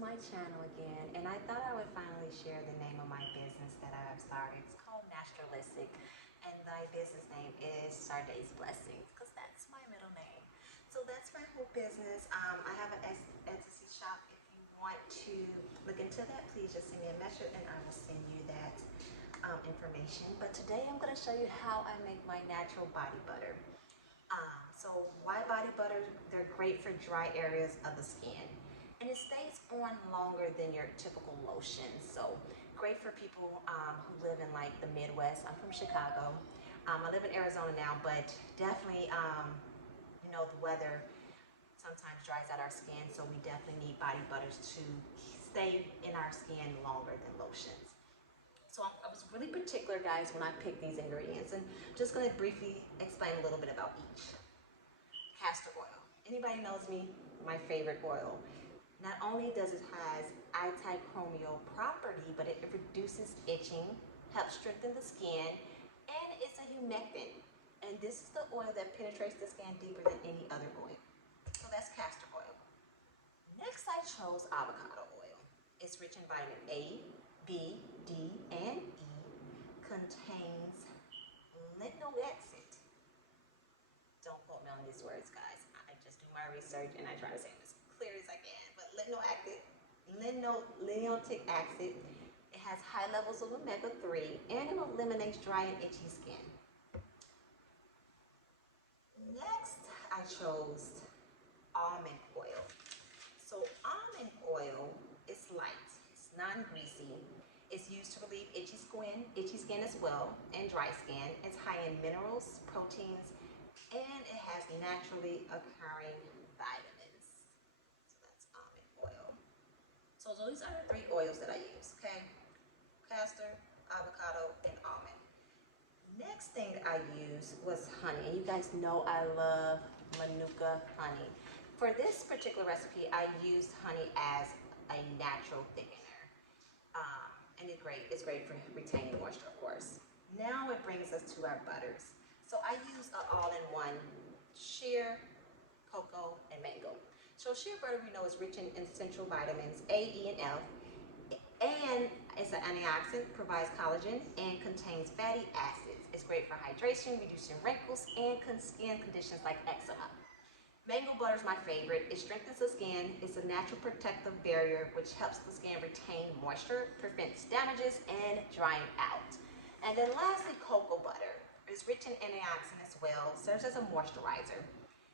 my channel again, and I thought I would finally share the name of my business that I have started. It's called Naturalistic, and my business name is Sarday's Blessings, because that's my middle name. So that's my whole business. I have an Etsy shop. If you want to look into that, please just send me a message and I will send you that information. But today I'm going to show you how I make my natural body butter. So why body butter? They're great for dry areas of the skin. And it stays on longer than your typical lotion. So great for people who live in like the Midwest. I'm from Chicago. I live in Arizona now, but definitely, you know, the weather sometimes dries out our skin. So we definitely need body butters to stay in our skin longer than lotions. So I was really particular, guys, when I picked these ingredients. And I'm just going to briefly explain a little bit about each. Castor oil. Anybody knows me, my favorite oil. Not only does it has antimicrobial property, but it reduces itching, helps strengthen the skin, and it's a humectant. And this is the oil that penetrates the skin deeper than any other oil. So that's castor oil. Next, I chose avocado oil. It's rich in vitamin A, B, D, and E. Contains linoleic acid. Don't quote me on these words, guys. I just do my research and I try to say them as clear as I can. But linoleic acid, it has high levels of omega-3 and it eliminates dry and itchy skin. Next, I chose almond oil. So almond oil is light, it's non-greasy. It's used to relieve itchy skin as well, and dry skin. It's high in minerals, proteins, and it has naturally occurring vitamins. So that's almond oil. So those are the three oils that I use, okay? Castor, avocado, and almond. Next thing I used was honey, and you guys know I love Manuka honey. For this particular recipe, I used honey as a natural thickener. And it's great for retaining moisture, of course. Now it brings us to our butters. So I use an all-in-one sheer, cocoa, and mango. So sheer butter we know is rich in essential vitamins A, E, and F. And it's an antioxidant, provides collagen, and contains fatty acids. It's great for hydration, reducing wrinkles, and skin conditions like eczema. Mango butter is my favorite. It strengthens the skin. It's a natural protective barrier which helps the skin retain moisture, prevents damages, and drying out. And then lastly, cocoa butter. It's rich in antioxidants as well, serves as a moisturizer.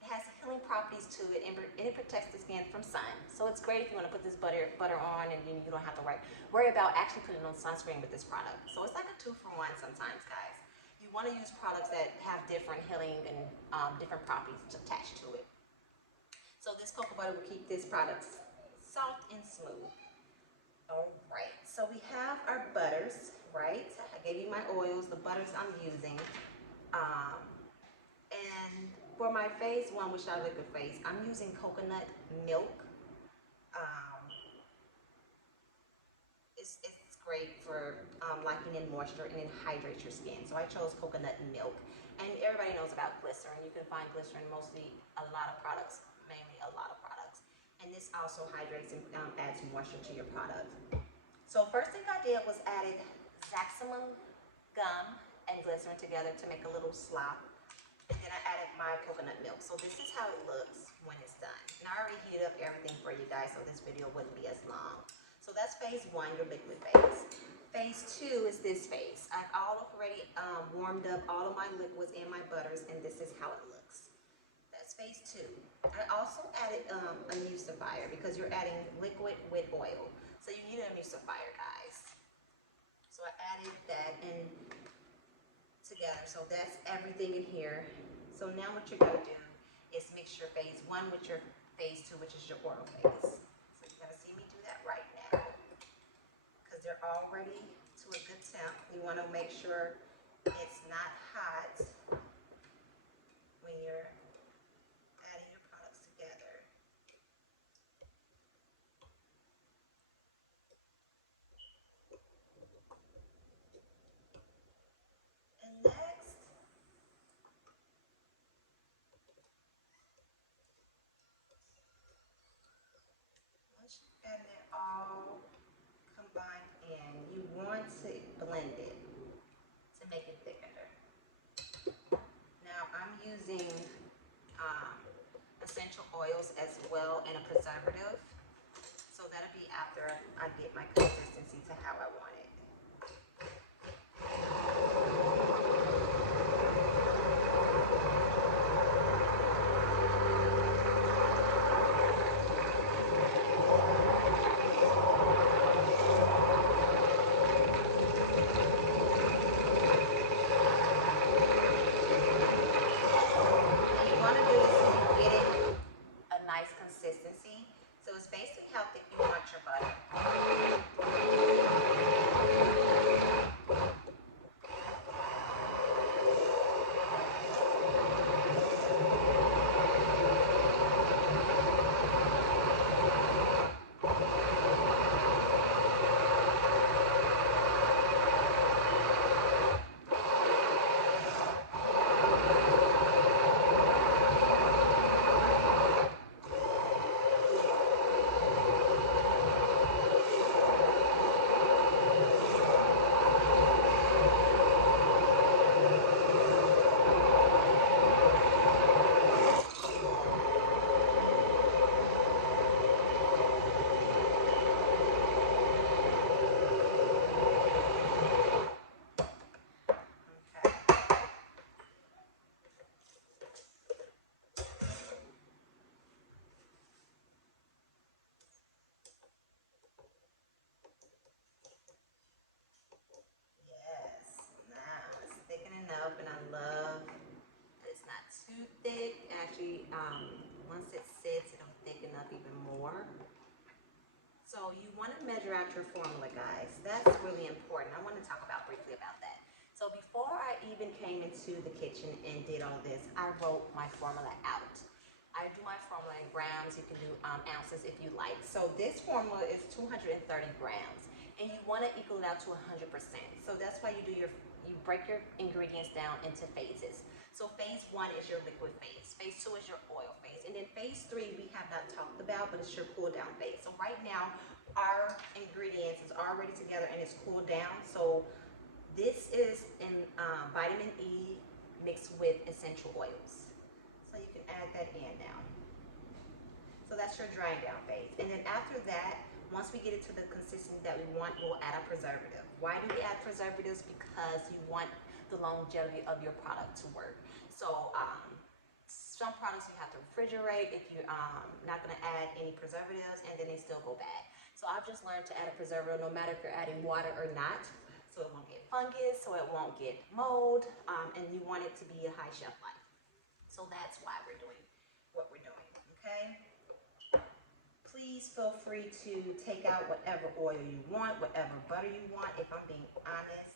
It has healing properties to it, and it protects the skin from sun. So it's great if you want to put this butter on and you don't have to worry about actually putting on sunscreen with this product. So it's like a 2-for-1 sometimes, guys. You want to use products that have different healing and different properties attached to it. So this cocoa butter will keep this product soft and smooth. All right, so we have our butters, right? I gave you my oils, the butters I'm using. And for my phase 1, which is our liquid phase, I'm using coconut milk. It's great for locking in moisture and it hydrates your skin. So I chose coconut milk. And everybody knows about glycerin. You can find glycerin mostly a lot of products, mainly a lot of products. And this also hydrates and adds moisture to your product. So first thing I did was added xanthan gum and glycerin together to make a little slop. And then I added my coconut milk. So this is how it looks when it's done. And I already heated up everything for you guys, so this video wouldn't be as long. So that's phase 1, your liquid phase. Phase 2 is this phase. I've already warmed up all of my liquids and my butters, and this is how it looks. That's phase 2. I also added a emulsifier because you're adding liquid with oil. So you need an emulsifier, guys. So I added that in together. So that's everything in here. So now what you're gonna do is mix your phase 1 with your phase 2, which is your oil phase. So you're gonna see me do that right now. Because they're already to a good temp. You wanna make sure it's not hot when you're adding your products together. And next, once you've added it blend it to make it thicker. Now I'm using essential oils as well and a preservative. So that'll be after I get my consistency to how I want it. And you want to do this so you get it a nice consistency. So it's basically how thick you want your butter. And I love that it's not too thick. Actually, once it sits, it'll thicken up even more. So you want to measure out your formula, guys. That's really important. I want to talk briefly about that. So before I even came into the kitchen and did all this, I wrote my formula out. I do my formula in grams. You can do ounces if you like. So this formula is 230 grams, and you want to equal it out to 100%. So that's why you break your ingredients down into phases. So phase 1 is your liquid phase. Phase 2 is your oil phase. And then phase 3 we have not talked about, but it's your cool down phase. So right now our ingredients is already together and it's cooled down. So this is in vitamin E mixed with essential oils. So you can add that in now. So that's your drying down phase. And then after that, once we get it to the consistency that we want, we'll add a preservative. Why do we add preservatives? Because you want the longevity of your product to work. So some products you have to refrigerate if you're not going to add any preservatives, and then they still go bad. So I've just learned to add a preservative no matter if you're adding water or not. So it won't get fungus, so it won't get mold, and you want it to be a high shelf life. So that's why we're doing what we're doing, okay? Please feel free to take out whatever oil you want, whatever butter you want. If I'm being honest,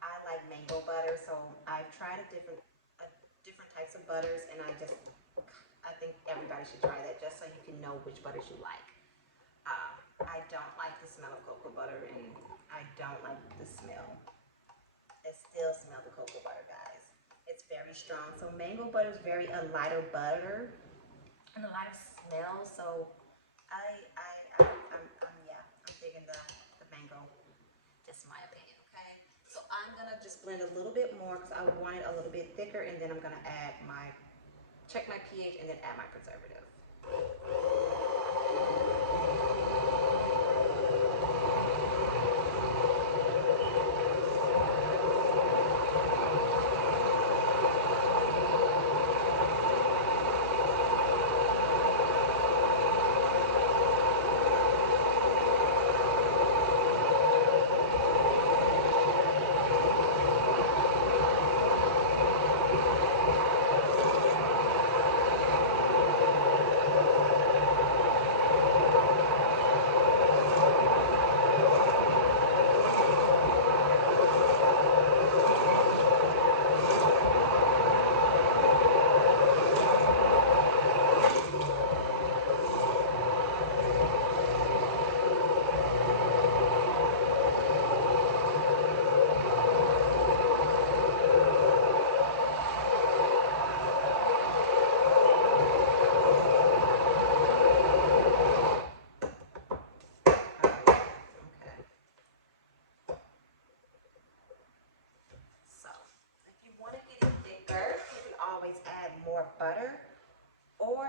I like mango butter, so I've tried different types of butters, and I think everybody should try that just so you can know which butters you like. I don't like the smell of cocoa butter, and I don't like the smell. I still smell the cocoa butter, guys. It's very strong. So mango butter is a lighter butter and a lighter smell. So I'm digging the mango. Just my opinion, okay? So I'm gonna just blend a little bit more because I want it a little bit thicker, and then I'm gonna check my pH and then add my preservative.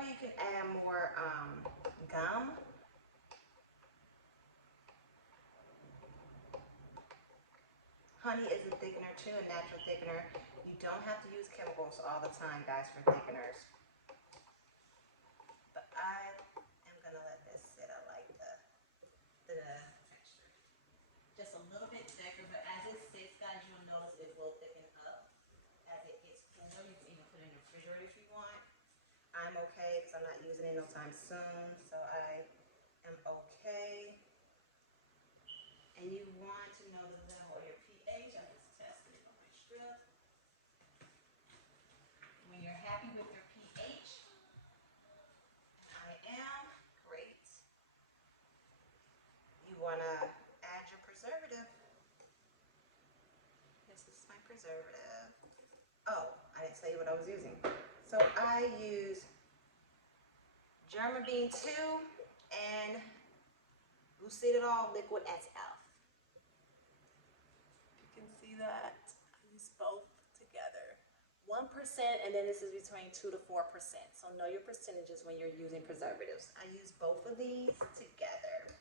or you can add more gum. Honey is a thickener too, a natural thickener. You don't have to use chemicals all the time, guys, for thickeners. But I am gonna let this sit. I like the texture. Just a little bit thicker, but as it sits, guys, you'll notice it will thicken up as it gets cooler. You can even put it in the refrigerator if you want. I'm okay because I'm not using it no time soon, so I am okay. And you want to know the level of your pH. I just tested it on my strip. When you're happy with your pH, and I am, great. You want to add your preservative. This is my preservative. Oh, I didn't tell you what I was using. So I use German Bean 2 and Lucidol Liquid SF. You can see that. I use both together. 1%, and then this is between 2 to 4%. So know your percentages when you're using preservatives. I use both of these together.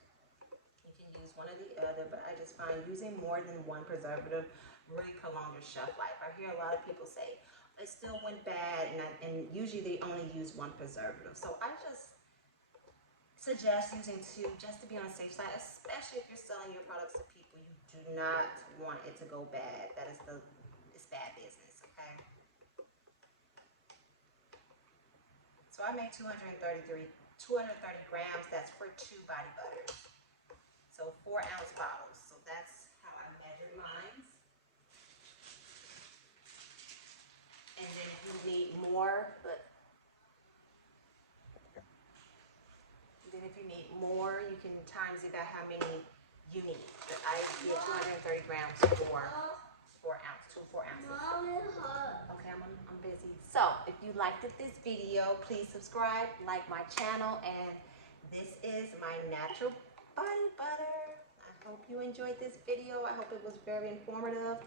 You can use one or the other, but I just find using more than one preservative really prolongs your shelf life. I hear a lot of people say, it still went bad, and usually they only use one preservative. So I just suggest using 2 just to be on the safe side, especially if you're selling your products to people. You do not want it to go bad. It's bad business, okay? So I made 230 grams. That's for 2 body butters. So 4-ounce bottles. So that's how I measure mine. And then if you need more, you can times it by how many you need. But I did 230 grams for 4 ounces. Okay, I'm busy. So if you liked this video, please subscribe, like my channel, and this is my natural body butter. I hope you enjoyed this video. I hope it was very informative,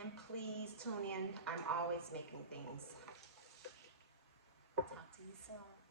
and please tune in. I'm always making things. Talk to you soon.